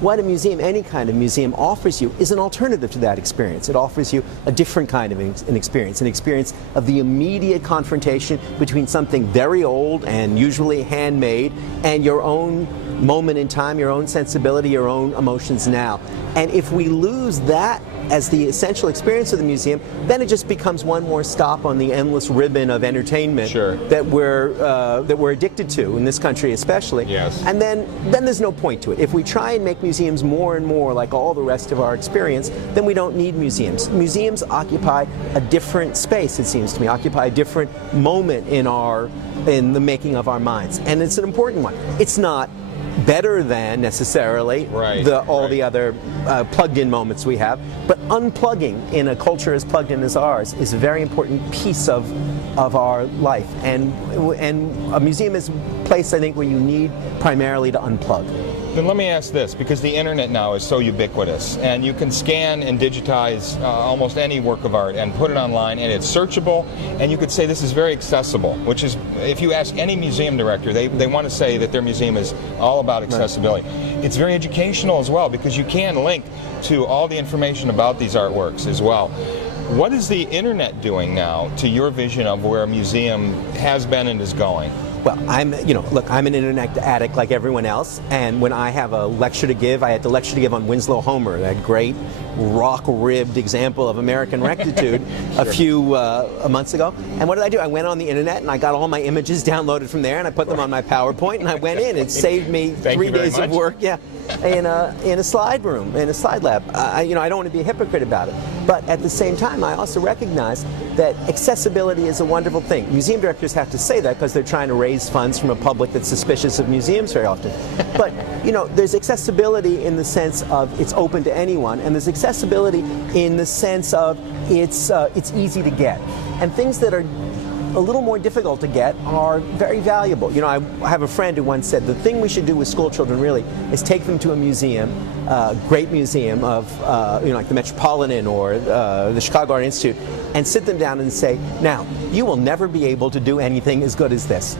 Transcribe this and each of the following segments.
what a museum, any kind of museum, offers you is an alternative to that experience. It offers you a different kind of an experience of the immediate confrontation between something very old and usually handmade and your own moment in time, your own sensibility, your own emotions now. And if we lose that as the essential experience of the museum, then it just becomes one more stop on the endless ribbon of entertainment that we're addicted to in this country, especially. Yes. And then there's no point to it. If we try and make museums more and more like all the rest of our experience, then we don't need museums. Museums occupy a different space, it seems to me, occupy a different moment in the making of our minds, and it's an important one. It's not better than necessarily all the other plugged-in moments we have, but unplugging in a culture as plugged in as ours is a very important piece of our life, and a museum is a place, I think, where you need primarily to unplug. Then let me ask this, because the internet now is so ubiquitous, and you can scan and digitize almost any work of art and put it online, and it's searchable, and you could say this is very accessible, which is, if you ask any museum director, they want to say that their museum is all about accessibility. Right. It's very educational as well, because you can link to all the information about these artworks as well. What is the internet doing now to your vision of where a museum has been and is going? Well, I'm an internet addict like everyone else, and when I have a lecture to give, I had the lecture to give on Winslow Homer, that great rock-ribbed example of American rectitude a few months ago. And what did I do? I went on the internet and I got all my images downloaded from there, and I put them on my PowerPoint, and I went in. It saved me 3 days of work. Yeah. In a slide room, in a slide lab. I don't want to be a hypocrite about it, but at the same time, I also recognize that accessibility is a wonderful thing. Museum directors have to say that because they're trying to raise funds from a public that's suspicious of museums very often. But there's accessibility in the sense of it's open to anyone, and there's accessibility in the sense of it's easy to get, and things that are a little more difficult to get are very valuable. I have a friend who once said the thing we should do with school children really is take them to a museum, great museum of like the Metropolitan or the Chicago Art Institute, and sit them down and say, now, you will never be able to do anything as good as this.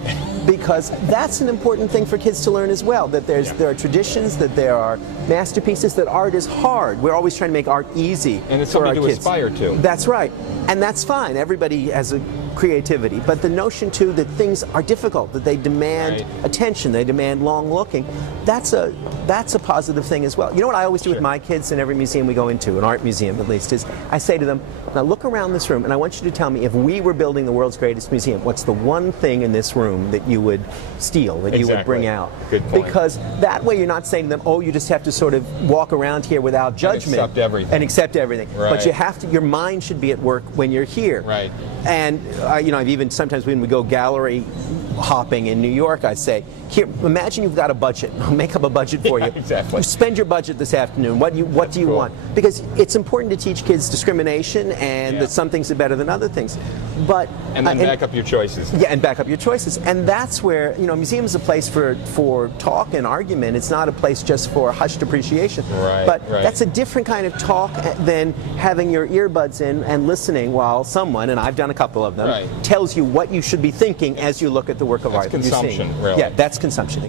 Because that's an important thing for kids to learn as well, that there are traditions, that there are masterpieces, that art is hard. We're always trying to make art easy and it's for our something to kids. Aspire to. That's right. And that's fine. Everybody has a creativity. But the notion, too, that things are difficult, that they demand attention, they demand long looking, that's a positive thing as well. You know what I always do with my kids in every museum we go into, an art museum at least, is I say to them, now look around this room and I want you to tell me, if we were building the world's greatest museum, what's the one thing in this room that you would steal, that you would bring out? Good point. Because that way you're not saying to them, oh, you just have to sort of walk around here without judgment. And accept everything. Right. But you have to, your mind should be at work when you're here. Right. And I've even sometimes when we go gallery hopping in New York, I say, here, imagine you've got a budget. I'll make up a budget for you. Exactly. You spend your budget this afternoon. What do you want? Because it's important to teach kids discrimination and that some things are better than other things. But and then back up your choices. Yeah, and back up your choices. And that's where, a museum is a place for talk and argument. It's not a place just for hushed appreciation. Right. But that's a different kind of talk than having your earbuds in and listening while someone, and I've done a couple of them, tells you what you should be thinking as you look at the work of art that you're seeing. Consumption, really. Yeah, that's consumption.